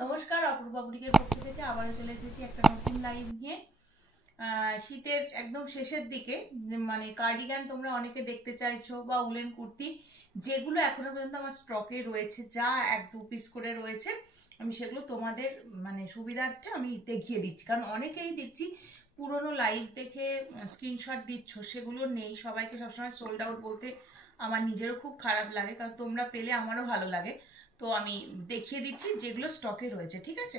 নমস্কার, অপূর্বা বুটিকের পক্ষ থেকে আবারও চলে এসেছি একটা নতুন লাইভ নিয়ে। শীতের একদম শেষের দিকে মানে কার্ডিগান তোমরা অনেকে দেখতে চাইছো বা উলেন কুর্তি, যেগুলো এখনো পর্যন্ত আমার স্টকে রয়েছে, যা 1-2 পিস করে রয়েছে, আমি সেগুলো তোমাদের মানে সুবিধার্থে আমি দেখিয়ে দিচ্ছি। কারণ অনেকেই দেখছি পুরনো লাইভ দেখে স্ক্রিনশট দিচ্ছ, সেগুলো নেই। সবাইকে সবসময় সোল্ড আউট বলতে আমার নিজেরও খুব খারাপ লাগে, কারণ তোমরা পেলে আমারও ভালো লাগে। তো আমি দেখিয়ে দিচ্ছি যেগুলো স্টকে রয়েছে, ঠিক আছে?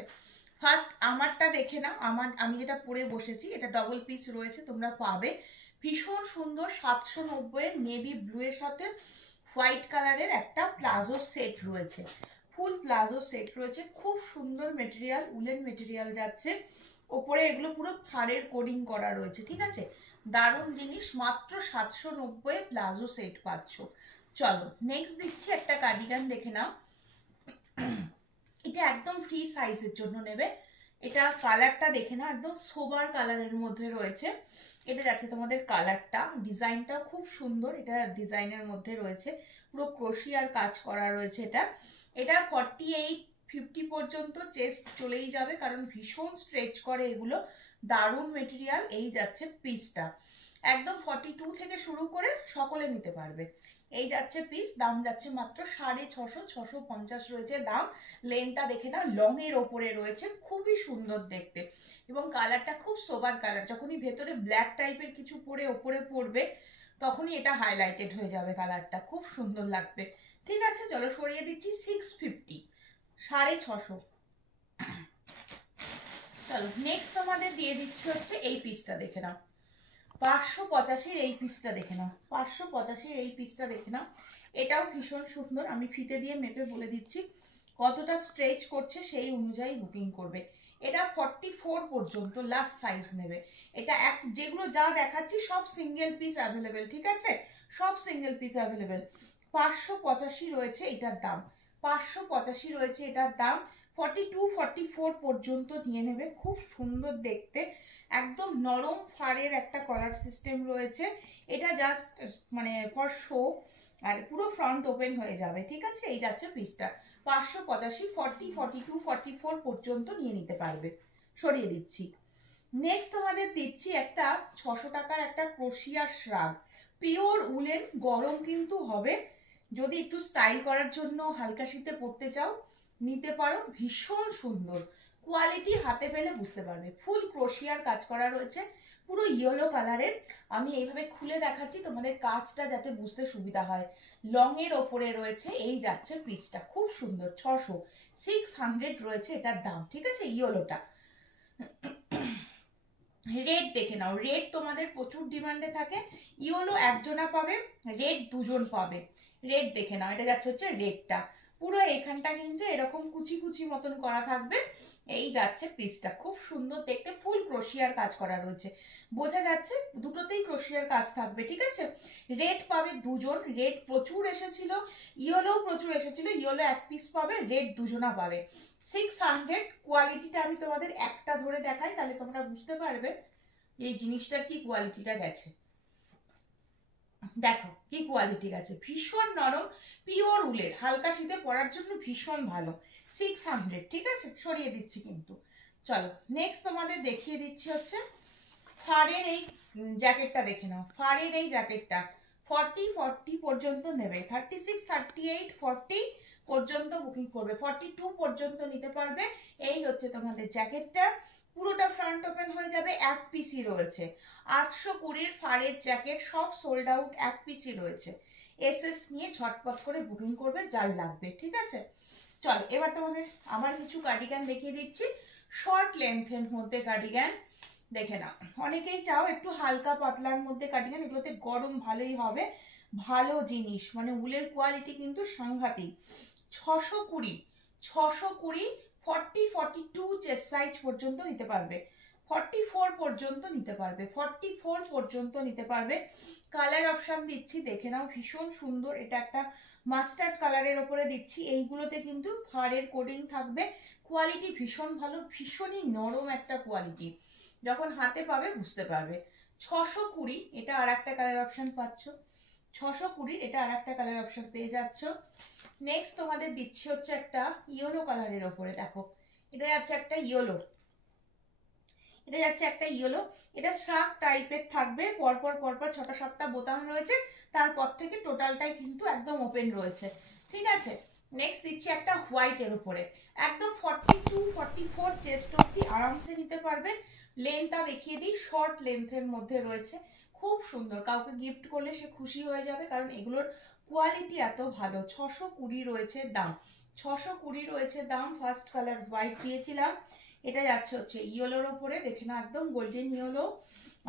ফার্স্ট আমারটা দেখে নাও। আমি যেটা পরে বসেছি, এটা ডবল পিস রয়েছে, তোমরা পাবে। ভীষণ সুন্দর 790 নেভি ব্লু এর সাথে হোয়াইট কালারের একটা প্লাজো সেট রয়েছে, ফুল প্লাজো সেট রয়েছে। খুব সুন্দর মেটেরিয়াল, উলেন মেটেরিয়াল যাচ্ছে ওপরে। এগুলো পুরো ফাড়ের কোডিং করা রয়েছে, ঠিক আছে? দারুণ জিনিস, মাত্র 790 প্লাজো সেট পাচ্ছ। চলো নেক্সট দিচ্ছি একটা কার্ডিগান, দেখে নাও। এটা একদম ফ্রি সাইজের জন্য নেবে। এটা কালারটা দেখে না, একদম সোবার কালারের মধ্যে রয়েছে। এটা যাচ্ছে তোমাদের কালারটা, ডিজাইনটা খুব সুন্দর। এটা ডিজাইনের মধ্যে রয়েছে, পুরো ক্রোশিয়ার কাজ করা রয়েছে। এটা 48-50 পর্যন্ত চেস্ট চলেই যাবে, কারণ ভীষণ স্ট্রেচ করে এগুলো। দারুণ মেটেরিয়াল। এই যাচ্ছে পিসটা, একদম 42 থেকে শুরু করে সকলে নিতে পারবে। এই যাচ্ছে পিস, দাম যাচ্ছে মাত্র 650, 650 রয়েছে দাম। লেনটা দেখে না, লং এর ওপরে রয়েছে, খুবই সুন্দর দেখতে। এবং কালারটা খুব সোবার কালার। যখনই ভেতরে ব্ল্যাক টাইপের কিছু পরে ওপরে পড়বে, তখনই এটা হাইলাইটেড হয়ে যাবে, কালারটা খুব সুন্দর লাগবে। ঠিক আছে, চলো সরিয়ে দিচ্ছি। 650, 650। চলো নেক্সট তোমাদের দিয়ে দিচ্ছি হচ্ছে এই পিসটা, দেখে নাও। 585 এই পিসটা দেখে নাও, 585 এই পিসটা দেখে নাও। এটাও ভীষণ সুন্দর। আমি ফিতে দিয়ে মেপে বলে দিচ্ছি কতটা স্ট্রেচ করছে, সেই অনুযায়ী বুকিং করবে। এটা 44 পর্যন্ত লাস্ট সাইজ নেবে। এটা যেগুলো যা দেখাচ্ছি সব সিঙ্গেল পিস অ্যাভেলেবেল, ঠিক আছে? সব সিঙ্গেল পিস অ্যাভেলেবেল। 585 রয়েছে এটার দাম, 585 রয়েছে এটার দাম। 42-44 পর্যন্ত নিয়ে নেবে। খুব সুন্দর দেখতে, একদম নরম ফাড়ের একটা কলার সিস্টেম রয়েছে। এটা জাস্ট মানে ফর শো, আর পুরো ফ্রন্ট ওপেন হয়ে যাবে, ঠিক আছে? এই যাচ্ছে পিসটা 585। 40, 42, 44 পর্যন্ত নিয়ে নিতে পারবে। সরিয়ে দিচ্ছি। নেক্সট তোমাদের দিচ্ছি একটা 600 টাকার একটা ক্রোশিয়া শ্রাগ, পিওর উলেন। গরম কিন্তু হবে, যদি একটু স্টাইল করার জন্য হালকা শীতে পরতে চাও নিতে পারো। ভীষণ সুন্দর কোয়ালিটি, হাতে পেলে বুঝতে পারবে। ফুল ক্রোশিয়ার কাজ করা রয়েছে, পুরো ইয়েলো কালারের। আমি এইভাবে খুলে দেখাচ্ছি তোমাদের কাজটা যাতে বুঝতে সুবিধা হয়। লং এর ওপরে রয়েছে। এই যাচ্ছে পিসটা, খুব সুন্দর। 600 রয়েছে এটার দাম, ঠিক আছে? ইয়েলোটা। রেড দেখে নাও, রেড তোমাদের প্রচুর ডিমান্ডে থাকে। ইয়েলো একজনা পাবে, রেড দুজন পাবে। রেড দেখে নাও, এটা যাচ্ছে হচ্ছে রেডটা। পুরো এখানটা কিন্তু এরকম কুচি কুচি মতন করা থাকবে। এই যাচ্ছে পিসটা, খুব সুন্দর দেখতে। ফুল ক্রোশিয়ার কাজ করা রয়েছে, বোঝা যাচ্ছে দুটোতেই ক্রোশিয়ার কাজ থাকবে, ঠিক আছে? রেড পাবে দুজন, রেড প্রচুর এসেছিল, ইয়েলো প্রচুর এসেছিল। ইয়েলো 1 পিস পাবে, রেড দুজনা পাবে। 600। কোয়ালিটিটা আমি তোমাদের একটা ধরে দেখাই, তাহলে তোমরা বুঝতে পারবে এই জিনিসটার কি কোয়ালিটিটা গেছে। দেখো কি কোয়ালিটি গেছে, ভীষণ নরম, পিওর উলের, হালকা শীতে পরার জন্য ভীষণ ভালো। 600, ঠিক আছে? সরিয়ে দিচ্ছি কিন্তু। চলো নেক্সট তোমাদের দেখিয়ে দিচ্ছি হচ্ছে ফারের এই জ্যাকেটটা, দেখে নাও। ফারের এই জ্যাকেটটা 40 পর্যন্ত নেবে। 36, 38, 40 পর্যন্ত বুকিং করবে। 42 পর্যন্ত নিতে পারবে। এই হচ্ছে তোমাদের জ্যাকেটটা, পুরোটা ফ্রন্ট ওপেন হয়ে যাবে। 1 পিসই রয়েছে। 820 ফারের জ্যাকেট, সব সোল্ড আউট। 1 পিসই রয়েছে। এসএস নিয়ে ঝটপট করে বুকিং করবে যার লাগবে, ঠিক আছে? চল এবার তোমাদের আবার কিছু কার্ডিগান দেখিয়ে দিচ্ছি, শর্ট লেন্থের মধ্যে কার্ডিগান। দেখে না, অনেকেই চাও একটু হালকা পাতলার মধ্যে কার্ডিগান, এগুলোতে গরম ভালোই হবে। ভালো জিনিস, মানে উলের কোয়ালিটি কিন্তু সাংঘাতিক। 620, 620, 40, 42 চেস্ট সাইজ পর্যন্ত নিতে পারবে। 44 পর্যন্ত নিতে পারবে। 44 পর্যন্ত নিতে পারবে। কালার অপশন দিচ্ছি, দেখে নাও। ভীষণ সুন্দর, এটা একটা মাস্টার্ড কালারের ওপরে দিচ্ছি। এইগুলোতে কিন্তু ফাড়ের কোডিং থাকবে। কোয়ালিটি ভীষণ ভালো, ভীষণই নরম একটা কোয়ালিটি। যখন হাতে পাবে বুঝতে পারবে। 620, এটা আর একটা কালার অপশন পাচ্ছ। 620, এটা আর একটা কালার অপশন পেয়ে যাচ্ছ। নেক্সট তোমাদের দিচ্ছি হচ্ছে একটা ইয়েলো কালারের ওপরে, দেখো এটা যাচ্ছে একটা ইয়েলো, এটা যাচ্ছে একটা ইয়েলো, এটা শাক টাইপের থাকবে, পরপর পরপর 6টা 7টা বোতাম রয়েছে, তারপর থেকে টোটালটাই কিন্তু একদম ওপেন রয়েছে, ঠিক আছে। নেক্সট দিচ্ছি একটা হোয়াইটের উপরে, একদম 42-44 চেস্ট অব্দি আরামসে নিতে পারবে। লেন্থটা দেখিয়ে দিই, শর্ট লেন্থের মধ্যে রয়েছে, খুব সুন্দর, কাউকে গিফট করলে সে খুশি হয়ে যাবে, কারণ এগুলোর কোয়ালিটি এত ভালো। 620 রয়েছে দাম, 620 রয়েছে দাম। ফার্স্ট কালার হোয়াইট দিয়েছিলাম, এটা যাচ্ছে হচ্ছে ইয়েলোর ওপরে, দেখে না একদম গোল্ডেন ইয়েলো।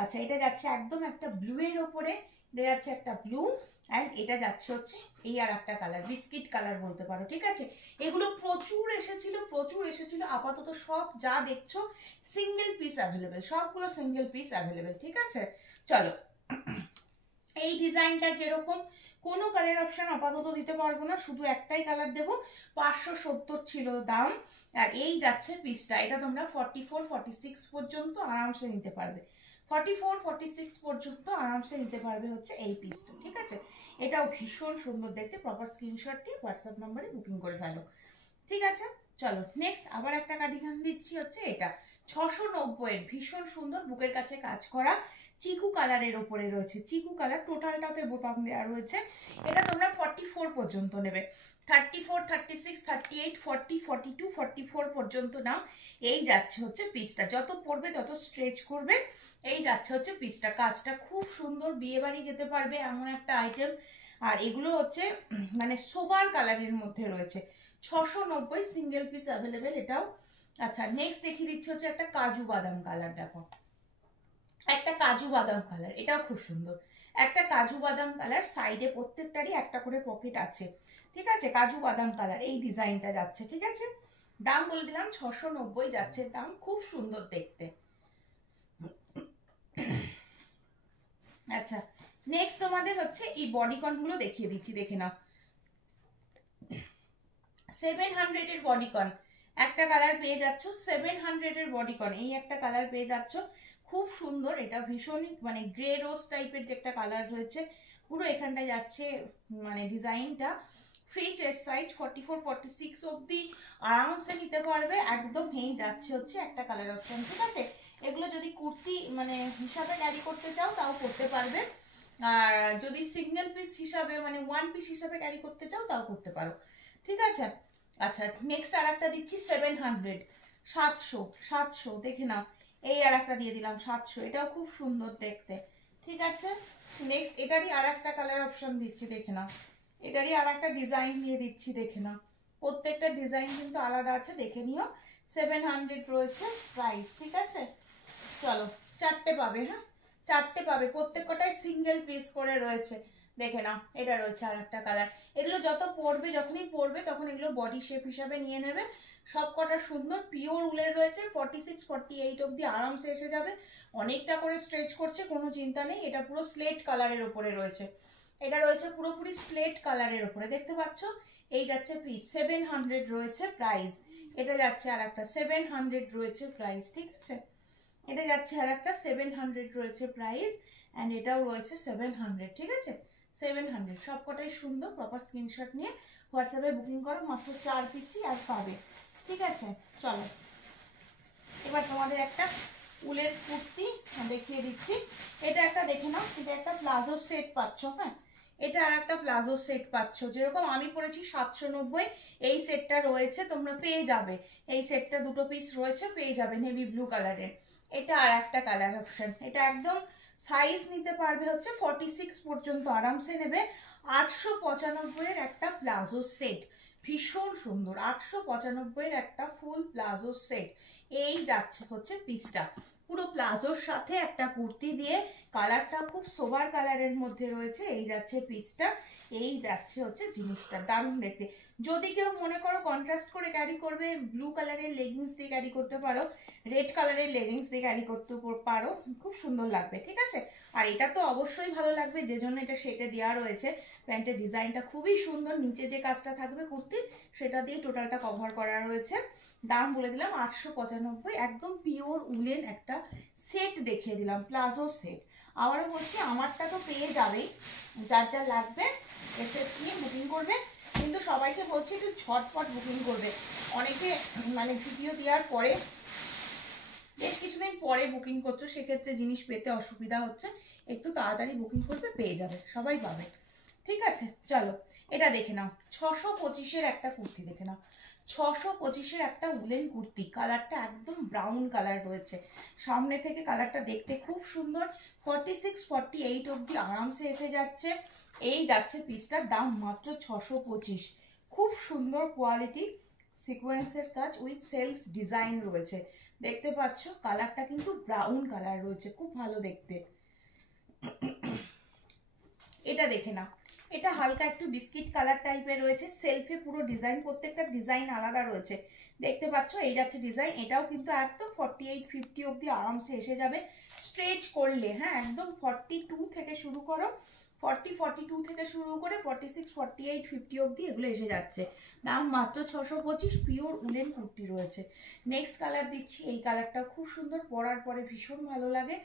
আচ্ছা, এটা যাচ্ছে একদম একটা ব্লু এর ওপরে, এটা যাচ্ছে একটা ব্লু, অ্যান্ড এটা যাচ্ছে হচ্ছে এই আর একটা কালার, বিস্কিট কালার বলতে পারো, ঠিক আছে। এগুলো প্রচুর এসেছিল, প্রচুর এসেছিল। আপাতত সব যা দেখছো সিঙ্গেল পিস অ্যাভেলেবেল, সবগুলো সিঙ্গেল পিস অ্যাভেলেবেল, ঠিক আছে। চলো, এই ডিজাইনটার যেরকম কোনো কালার অপশন আপাতত দিতে পারবো না, শুধু একটাই কালার দেবো। 570 ছিল দাম, আর এই যাচ্ছে পিসটা। এটা তোমরা 44-46 পর্যন্ত আরামসে নিতে পারবে, 44-46 পর্যন্ত আরামসে নিতে পারবে হচ্ছে এই পিসটা, ঠিক আছে। এটাও ভীষণ সুন্দর দেখতে। প্রপার স্ক্রিনশট নিয়ে হোয়াটসঅ্যাপ নম্বরে বুকিং করে ফেলো, ঠিক আছে। চলো নেক্সট আবার একটা কার্ডিগান দিচ্ছি, হচ্ছে এটা 690 এর, ভীষণ সুন্দর, বুকের কাছে কাজ করা, চিকু কালারের ওপরে রয়েছে, চিকু কালার, টোটালটাতে বোতাম দেওয়া রয়েছে। এটা তোমরা 44 পর্যন্ত নেবে, 34, 36, 38, 40, 42, 44 পর্যন্ত নাও। এই যাচ্ছে হচ্ছে পিসটা, যত পড়বে তত স্ট্রেচ করবে। এই যাচ্ছে হচ্ছে পিসটা, কাজটা খুব সুন্দর, বিয়ে বাড়ি যেতে পারবে এমন একটা আইটেম। আর এগুলো হচ্ছে মানে সোবার কালারের মধ্যে রয়েছে, 690 সিঙ্গেল পিস অ্যাভেলেবেল এটাও। আচ্ছা, নেক্সট দেখিয়ে দিচ্ছি হচ্ছে একটা কাজু বাদাম কালার, দেখো একটা কাজু বাদাম কালার, এটাও খুব সুন্দর, একটা কাজু বাদাম কালার, সাইডে প্রত্যেকটারই একটা করে পকেট আছে, ঠিক আছে। কাজু বাদাম কালার এই ডিজাইনটা যাচ্ছে, ঠিক আছে। দাম বলে দিলাম 690 যাচ্ছে দাম, খুব সুন্দর দেখতে। আচ্ছা, নেক্সট তোমাদের হচ্ছে এই বডিকন গুলো দেখিয়ে দিচ্ছি, দেখে নাও। 700 এর বডিকন একটা কালার পেয়ে যাচ্ছ, 700 এর বডিকন এই একটা কালার পেয়ে যাচ্ছ, খুব সুন্দর। এটা ভীষণই মানে গ্রে রোজ টাইপের যে একটা কালার রয়েছে, পুরো এখানটায় যাচ্ছে মানে ডিজাইনটা। ফ্রি চেস্ট সাইজ 44-46 অব্দি আরামসে নিতে পারবে, একদম হেই যাচ্ছে হচ্ছে একটা কালার অপশন, ঠিক আছে। এগুলো যদি কুর্তি মানে হিসাবে ক্যারি করতে চাও তাও করতে পারবে, আর যদি সিঙ্গেল পিস হিসাবে মানে ওয়ান পিস হিসাবে ক্যারি করতে চাও তাও করতে পারো, ঠিক আছে। আচ্ছা, নেক্সট আর একটা দিচ্ছি 700, 700 দেখে নাও। এই আর একটা দিয়ে দিলাম 700, এটাও খুব সুন্দর দেখতে, ঠিক আছে। নেক্সট এটারই আর একটা কালার অপশন দিচ্ছি, দেখে নাও। এটারই আর একটা ডিজাইন দিয়ে দিচ্ছি, দেখে নাও। প্রত্যেকটা ডিজাইন কিন্তু আলাদা আছে, দেখে নিও। 700 রয়েছে প্রাইস, ঠিক আছে। চলো, চারটে পাবে, হ্যাঁ চারটে পাবে, প্রত্যেকটাই সিঙ্গেল পিস করে রয়েছে, দেখে নাও। এটা রয়েছে আর একটা কালার। এগুলো যত পরবে, যখনই পরবে তখন এগুলো বডি শেপ হিসাবে নিয়ে নেবে। সব কটা সুন্দর পিওর উলের রয়েছে, 46-48 অব্দি আরামসে এসে যাবে। অনেকটা করে স্ট্রেচ করছে, কোনো চিন্তা নেই। এটা পুরো স্লেট কালারের ওপরে রয়েছে, এটা রয়েছে পুরোপুরি স্লেট কালারের ওপরে, দেখতে পাচ্ছ। এই যাচ্ছে পিস, 700 রয়েছে প্রাইস। এটা যাচ্ছে আর একটা 700 রয়েছে প্রাইস, ঠিক আছে। এটা যাচ্ছে আর একটা 700 রয়েছে প্রাইস, অ্যান্ড এটাও রয়েছে 700, ঠিক আছে। 700 সবকটাই সুন্দর। প্রপার স্ক্রিনশট নিয়ে হোয়াটসঅ্যাপে বুকিং করো, মাত্র 4 পিসই আর পাবে, ঠিক আছে। চলো, এবার তোমাদের একটা উলের কুর্তি দেখিয়ে দিচ্ছি। এটা একটা দেখে নাও, এটা একটা প্লাজো সেট পাচ্ছ, হ্যাঁ এটা আর একটা প্লাজো সেট পাচ্ছ, যেরকম আমি পরেছি 790, এই সেটটা রয়েছে, তোমরা পেয়ে যাবে। এই সেটটা দুটো পিস রয়েছে, পেয়ে যাবে নেভি ব্লু কালারের। এটা আর একটা কালার অপশন, এটা একদম সাইজ নিতে পারবে হচ্ছে 46 পর্যন্ত আরামসে নেবে। 895 এর একটা প্লাজো সেট, ভীষণ সুন্দর। 895 এর একটা ফুল প্লাজো সেট, এই যাচ্ছে হচ্ছে পিসটা। পুরো প্লাজোর সাথে একটা কুর্তি দিয়ে, কালারটা খুব সোবার কালারের মধ্যে রয়েছে, এই যাচ্ছে পিসটা। এই যাচ্ছে হচ্ছে জিনিসটা, দারুণ দেখতে। যদি কেউ মনে করো কন্ট্রাস্ট করে ক্যারি করবে, ব্লু কালারের লেগিংস দিয়ে ক্যারি করতে পারো, রেড কালারের লেগিংস দিয়ে ক্যারি করতে পারো, খুব সুন্দর লাগবে, ঠিক আছে। আর এটা তো অবশ্যই ভালো লাগবে, যে জন্য এটা সেটে দেওয়া রয়েছে। প্যান্টের ডিজাইনটা খুবই সুন্দর, নিচে যে কাজটা থাকবে কুর্তির সেটা দিয়ে টোটালটা কভার করা রয়েছে। দাম বলে দিলাম 895, একদম পিওর উলেন একটা সেট দেখিয়ে দিলাম, প্লাজো সেট। আবারও বলছি, আমারটা তো পেয়ে যাবেই, যার যার লাগবে এসএস নিয়ে বুকিং করবে, কিন্তু সবাইকে বলছি একটু ঝটপট বুকিং করবে। অনেক অনেকে মানে ভিডিও দেওয়ার পরে বেশ কিছুদিন পরে বুকিং করছো, সেক্ষেত্রে জিনিস পেতে অসুবিধা হচ্ছে, একটু তাড়াতাড়ি বুকিং করবে, পেয়ে যাবে, সবাই পাবে। ঠিক আছে, চলো এটা দেখে নাও। 625-এর একটা কুর্তি দেখে নাও। 625-এর একটা উলেন কুর্তি, কালারটা একদম ব্রাউন কালার রয়েছে, সামনে থেকে কালারটা দেখতে খুব সুন্দর। 46-48 অবধি আরামসে এসে যাচ্ছে। এই যাচ্ছে পিসটার দাম মাত্র 625। খুব সুন্দর কোয়ালিটি, সিকোয়েন্সের কাজ উইথ সেলফ ডিজাইন রয়েছে, দেখতে পাচ্ছ। কালারটা কিন্তু ব্রাউন কালার রয়েছে, খুব ভালো দেখতে। এটা দেখে না, এটা হালকা একটু বিস্কিট কালার টাইপের রয়েছে, সেলফে পুরো ডিজাইন, প্রত্যেকটা ডিজাইন আলাদা রয়েছে, দেখতে পাচ্ছ। এই যাচ্ছে ডিজাইন, এটাও কিন্তু একদম 48-50 অবধি আরামসে এসে যাবে স্ট্রেচ করলে। হ্যাঁ, একদম 42 থেকে শুরু করো, 42 থেকে শুরু করে 46-48-50 অবধি এগুলো এসে যাচ্ছে। দাম মাত্র 625, পিওর উলেন কুর্তি রয়েছে। নেক্সট কালার দিচ্ছি, এই কালারটা খুব সুন্দর, পরার পরে ভীষণ ভালো লাগে।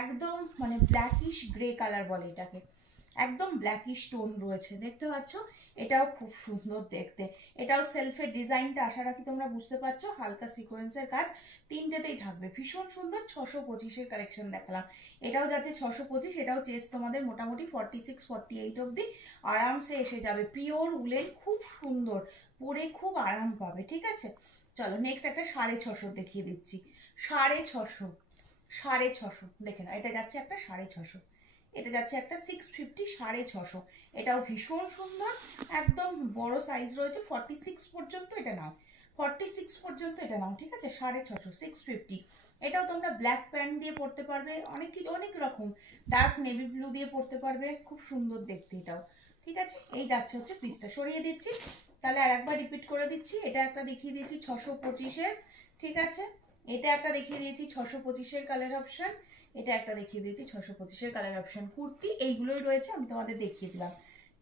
একদম মানে ব্ল্যাকিশ গ্রে কালার বলে এটাকে, একদম ব্ল্যাকিশ টোন রয়েছে, দেখতে পাচ্ছ। এটাও খুব সুন্দর দেখতে, এটাও সেলফের ডিজাইনটা আশা রাখি তোমরা বুঝতে পারছো, হালকা সিকোয়েন্সের কাজ তিনটেতেই থাকবে, ভীষণ সুন্দর। 625-এর কালেকশন দেখালাম, এটাও যাচ্ছে 625। এটাও চেস্ট তোমাদের মোটামুটি 46-48 অবধি আরামসে এসে যাবে, পিওর উলেন, খুব সুন্দর, পরে খুব আরাম পাবে। ঠিক আছে, চলো নেক্সট একটা 650 দেখিয়ে দিচ্ছি। 650, 650 দেখে না, এটা যাচ্ছে একটা 650, এটা যাচ্ছে একটা 650, 650। এটাও ভীষণ সুন্দর, একদম বড় সাইজ রয়েছে, 46 পর্যন্ত এটা নাও, 46 পর্যন্ত এটা নাও। ঠিক আছে, 650, 650। এটাও তোমরা ব্ল্যাক প্যান্ট দিয়ে পরতে পারবে, অনেক কিছু, অনেক রকম, ডার্ক নেভি ব্লু দিয়ে পরতে পারবে, খুব সুন্দর দেখতে এটাও। ঠিক আছে, এই যাচ্ছে হচ্ছে পিসটা, সরিয়ে দিচ্ছি, তাহলে আর একবার রিপিট করে দিচ্ছি। এটা একটা দেখিয়ে দিচ্ছি 625-এর, ঠিক আছে। এটা একটা দেখিয়ে দিয়েছি 625-এর কালার অপশন, এটা একটা দেখিয়ে দিয়েছি 625-এর কালার অপশন। কুর্তি এইগুলোই রয়েছে, আমি তোমাদের দেখিয়ে দিলাম।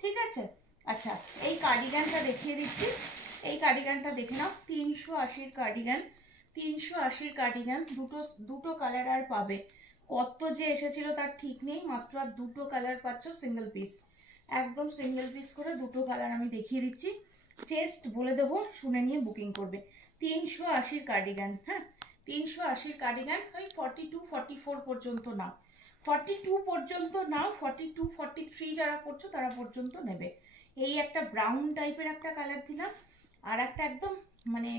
ঠিক আছে, আচ্ছা এই কার্ডিগানটা দেখিয়ে দিচ্ছি। এই কার্ডিগানটা দেখে নাও, 380-র কার্ডিগান, 380-র কার্ডিগান, দুটো কালার আর পাবে। কত যে এসেছিল তার ঠিক নেই, মাত্র আর দুটো কালার পাচ্ছ, সিঙ্গেল পিস, একদম সিঙ্গেল পিস করে দুটো কালার আমি দেখিয়ে দিচ্ছি। চেস্ট বলে দেবো, শুনে নিয়ে বুকিং করবে। 380-র কার্ডিগান, হ্যাঁ 380-র কার্ডিগান, ওই 42-44 পর্যন্ত নাও, 42 পর্যন্ত নাও, 42-43 যারা পড়ছো তারা পর্যন্ত নেবে। এই একটা ব্রাউন টাইপের একটা কালার দিলাম, আর একটা একদম মানে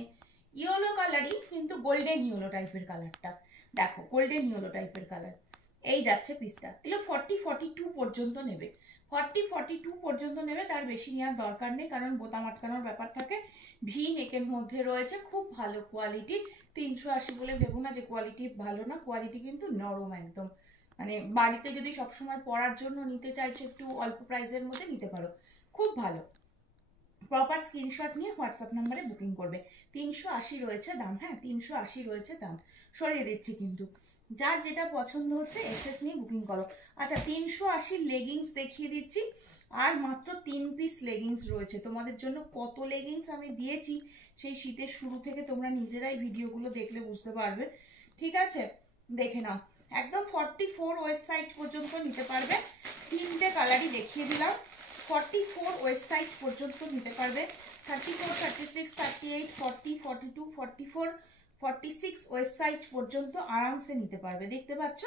ইয়েলো কালারই, কিন্তু গোল্ডেন ইয়েলো টাইপের কালারটা, দেখো গোল্ডেন ইয়েলো টাইপের কালার। এই যাচ্ছে পিসটা, এগুলো 40-42 পর্যন্ত নেবে, 40-42 পর্যন্ত নেবে, তার বেশি নেওয়ার দরকার নেই, কারণ বোতাম আটকানোর ব্যাপার থাকে। ভি নেকের মধ্যে রয়েছে, খুব ভালো কোয়ালিটি। 380 বলে ভেবো না যে কোয়ালিটি ভালো না, কোয়ালিটি কিন্তু নরম একদম, মানে বাড়িতে যদি সবসময় পরার জন্য নিতে চাইছো, একটু অল্প প্রাইসের মধ্যে নিতে পারো, খুব ভালো। প্রপার স্ক্রিনশট নিয়ে হোয়াটসঅ্যাপ নাম্বারে বুকিং করবে। 380 রয়েছে দাম, হ্যাঁ 380 রয়েছে দাম, সরিয়ে দিচ্ছি কিন্তু। যার যেটা পছন্দ হচ্ছে এসএস নিয়ে বুকিং করো। আচ্ছা 380 লেগিংস দেখিয়ে দিচ্ছি, আর মাত্র 3 পিস লেগিংস রয়েছে তোমাদের জন্য। কত লেগিংস আমি দিয়েছি সেই শীতের শুরু থেকে, তোমরা নিজেরাই ভিডিওগুলো দেখলে বুঝতে পারবে। ঠিক আছে, দেখে নাও, একদম 44 ওয়েস্ট সাইড পর্যন্ত নিতে পারবে, তিনটে কালারই দেখিয়ে দিলাম। 44 ওয়েস্ট সাইড পর্যন্ত নিতে পারবে, 34, 36, 38, 40, 42, 44, 46 ওয়েস্ট সাইড পর্যন্ত আরামসে নিতে পারবে, দেখতে পাচ্ছ।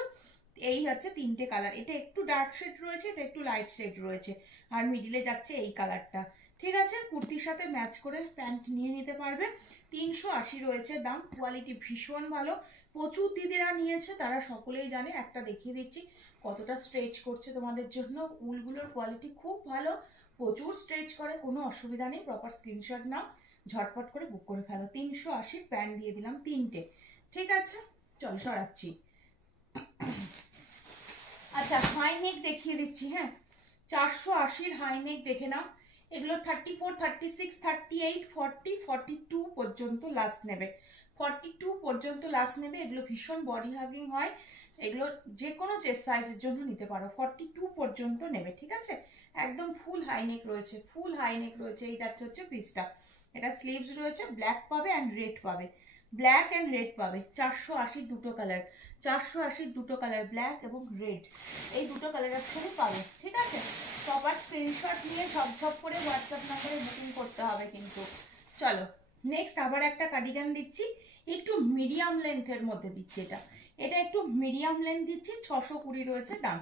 এই হচ্ছে তিনটে কালার, এটা একটু ডার্ক শেড রয়েছে, এটা একটু লাইট শেড রয়েছে, আর মিডিলে যাচ্ছে এই কালারটা। ঠিক আছে, কুর্তির সাথে ম্যাচ করে প্যান্ট নিয়ে নিতে পারবে। 380 রয়েছে দাম, কোয়ালিটি ভীষণ ভালো, প্রচুর দিদিরা নিয়েছে, তারা সকলেই জানে। একটা দেখিয়ে দিচ্ছি কতটা স্ট্রেচ করছে তোমাদের জন্য, উলগুলোর কোয়ালিটি খুব ভালো, প্রচুর স্ট্রেচ করে, কোনো অসুবিধা নেই। প্রপার স্ক্রিনশট নাও, ঝটপট করে বুক করে ফেলো। 380 প্যান্ট দিয়ে দিলাম তিনটে। ঠিক আছে, চলো সরাচ্ছি। আচ্ছা হাই নেক দেখিয়ে দিচ্ছি, হ্যাঁ 480-র হাই নেক দেখে নাও। এগুলো 34, 36, 38, 40, 42 পর্যন্ত লাস্ট নেবে, 42 পর্যন্ত লাস্ট নেবে। এগুলো ভীষণ বডি হাগিং হয়, এগুলো যে কোনো চেস্ট সাইজের জন্য নিতে পারো, 42 পর্যন্ত নেবে। ঠিক আছে, একদম ফুল হাই নেক রয়েছে, ফুল হাই নেক রয়েছে। এই যাচ্ছে হচ্ছে পিসটা, এটা স্লিভস রয়েছে, ব্ল্যাক পাবে অ্যান্ড রেড পাবে, ব্ল্যাক অ্যান্ড রেড পাবে। 480 দুটো কালার, 480 দুটো কালার, ব্ল্যাক এবং রেড, এই দুটো কালার অপশনই পাবে। ঠিক আছে, প্রপার স্ক্রিনশট নিয়ে ঝপঝপ করে হোয়াটসঅ্যাপ নাম্বারে বুকিং করতে হবে কিন্তু। চলো নেক্সট আবার একটা কার্ডিগান দিচ্ছি, একটু মিডিয়াম লেন্থের মধ্যে দিচ্ছি। এটা একটু মিডিয়াম লেন্থ দিচ্ছি, 620 রয়েছে দাম।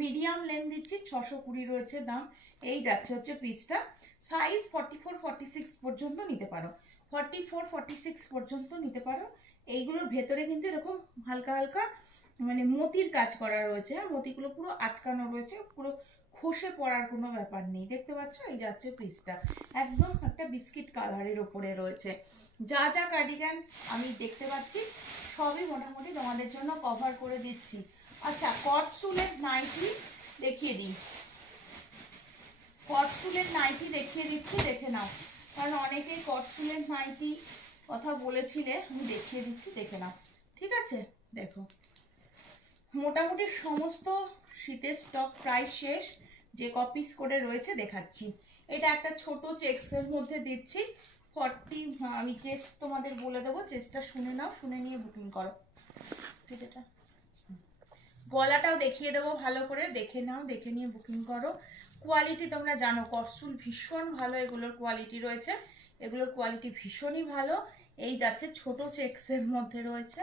মিডিয়াম লেন্থ দিচ্ছি, 620 রয়েছে দাম। এই যাচ্ছে হচ্ছে পিসটা। সাইজ 44 46 পর্যন্ত নিতে পারো, 44 46 পর্যন্ত নিতে পারো। এইগুলোর ভেতরে কিন্তু এরকম হালকা হালকা মানে মতির কাজ করা রয়েছে, মতিগুলো পুরো আটকানো রয়েছে, পুরো খসে পড়ার কোনো ব্যাপার নেই, দেখতে পাচ্ছ? এই যাচ্ছে পিসটা, একদম একটা বিস্কিট কালারের ওপরে রয়েছে। যা যা কার্ডিগান আমি দেখতে পাচ্ছি সবই মোটামুটি তোমাদের জন্য কভার করে দিচ্ছি। আচ্ছা, কটসুলের নাইটি দেখিয়ে দিই, কটসুলের নাইটি দেখিয়ে দিচ্ছি, দেখে নাও। কারণ অনেকেই কটসুলের নাইটি কথা বলেছিলে, আমি দেখিয়ে দিচ্ছি, দেখে নাও। ঠিক আছে, দেখো মোটামুটি সমস্ত শীতের স্টক প্রায় শেষ, যে কপিস করে রয়েছে দেখাচ্ছি। এটা একটা ছোট চেক্সের মধ্যে দিচ্ছি 40, আমি চেস্ট তোমাদের বলে দেবো, চেস্টটা শুনে নাও, শুনে নিয়ে বুকিং করো। ঠিক আছে, গলাটাও দেখিয়ে দেবো ভালো করে, দেখে নাও, দেখে নিয়ে বুকিং করো। কোয়ালিটি তোমরা জানো কটসুল ভীষণ ভালো, এগুলোর কোয়ালিটি রয়েছে, এগুলোর কোয়ালিটি ভীষণই ভালো। এই যাচ্ছে ছোট চেক্সের মধ্যে রয়েছে।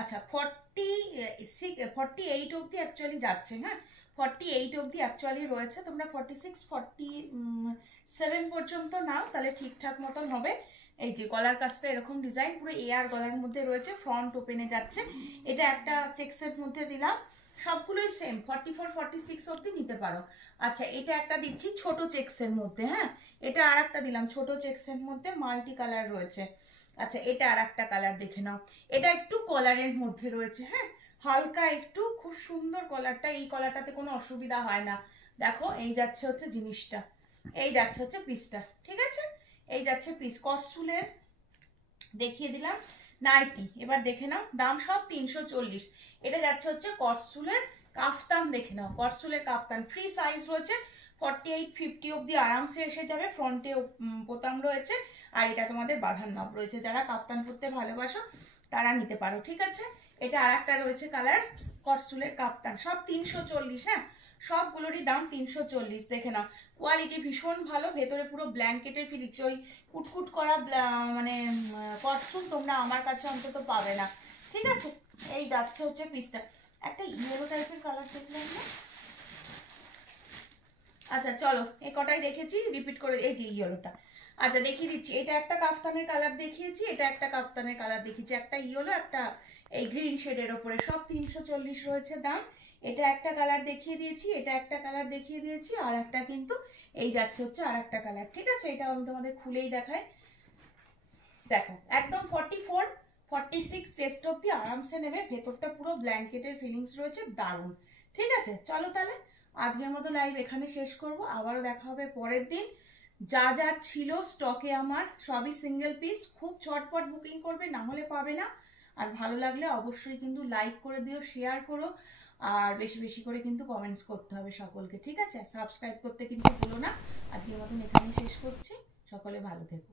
আচ্ছা, 48 অবধি অ্যাকচুয়ালি যাচ্ছে, হ্যাঁ 48 অবধি অ্যাকচুয়ালি রয়েছে। তোমরা 46 47 পর্যন্ত নাও, তাহলে ঠিকঠাক মতন হবে। এই যে গলার কাজটা এরকম ডিজাইন, পুরো এয়ার গলার মধ্যে রয়েছে, ফ্রন্ট ওপেনে যাচ্ছে। এটা একটা চেক্সের মধ্যে দিলাম, সবগুলোই সেম 44 46 অবধি নিতে পারো। আচ্ছা, এটা একটা দিচ্ছি ছোট চেক্সের মধ্যে, হ্যাঁ এটা আর একটা দিলাম ছোট চেক্সের মধ্যে, মাল্টি কালার রয়েছে। আচ্ছা, এটা আর একটা কালার দেখে নাও, এটা একটু কলারের মধ্যে রয়েছে, হ্যাঁ হালকা একটু, খুব সুন্দর কলারটা, এই কলারটাতে কোনো অসুবিধা হয় না। দেখো এই যাচ্ছে হচ্ছে জিনিসটা, এই যাচ্ছে হচ্ছে পিসটা। ঠিক আছে, এই যাচ্ছে পিস। কটসুলের দেখিয়ে দিলাম নাইটি, এবার দেখে নাও দাম সব 340। এটা যাচ্ছে হচ্ছে কটসুলের কাফতান, দেখে নাও কটসুলের কাফতান, ফ্রি সাইজ রয়েছে, 48 50 অবধি আরামসে এসে যাবে। ফ্রন্টে বোতাম রয়েছে, আর এটা তোমাদের বাঁধার নব রয়েছে, যারা কাফতান পরতে ভালোবাসো তারা নিতে পারো। ঠিক আছে, এটা আর একটা রয়েছে কালার, কটসুলের কাফতান, সব 340। হ্যাঁ সবগুলোরই দাম 340, দেখে নাও কোয়ালিটি ভীষণ ভালো, ভেতরে পুরো ব্ল্যাঙ্কেটের ফিলিংস, ওই কুটকুট করা মানে কটসুল তোমরা আমার কাছে অন্তত পাবে না। ঠিক আছে, এই যাচ্ছে হচ্ছে পিসটা। একটা ইয়েলো টাইপের কালার দেখলাম না। আচ্ছা চলো, এই কটাই দেখেছি, রিপিট করে এই যে ইয়েলোটা। আচ্ছা দেখিয়ে দিচ্ছি, এটা একটা কাফতানের কালার দেখিয়েছি, এটা একটা কাফতানের কালার দেখিয়েছি, একটা ইয়েলো একটা এই গ্রিন শেডের ওপরে, সব 340 রয়েছে দাম। এটা একটা কালার দেখিয়ে দিয়েছি, এটা একটা কালার দেখিয়ে দিয়েছি, আর একটা কিন্তু এই যাচ্ছে হচ্ছে আর একটা কালার। ঠিক আছে, এটা আমি তোমাদের খুলেই দেখাই, দেখো একদম 44 46 চেস্ট অব্দি আরামসে নেবে, ভেতরটা পুরো ব্ল্যাঙ্কেটের ফিলিংস রয়েছে, দারুণ। ঠিক আছে, চলো তাহলে আজকের মতো লাইভ এখানে শেষ করব, আবারও দেখা হবে পরের দিন। যা যা ছিল স্টকে আমার সবই সিঙ্গেল পিস, খুব চটপট বুকিং করবে, না হলে পাবে না। আর ভালো লাগলে অবশ্যই কিন্তু লাইক করে দিও, শেয়ার করো, আর বেশি বেশি করে কিন্তু কমেন্টস করতে হবে সকলকে। ঠিক আছে, সাবস্ক্রাইব করতে কিন্তু ভুলো না। আজকের মতন এখানেই শেষ করছি, সকলে ভালো থেকো।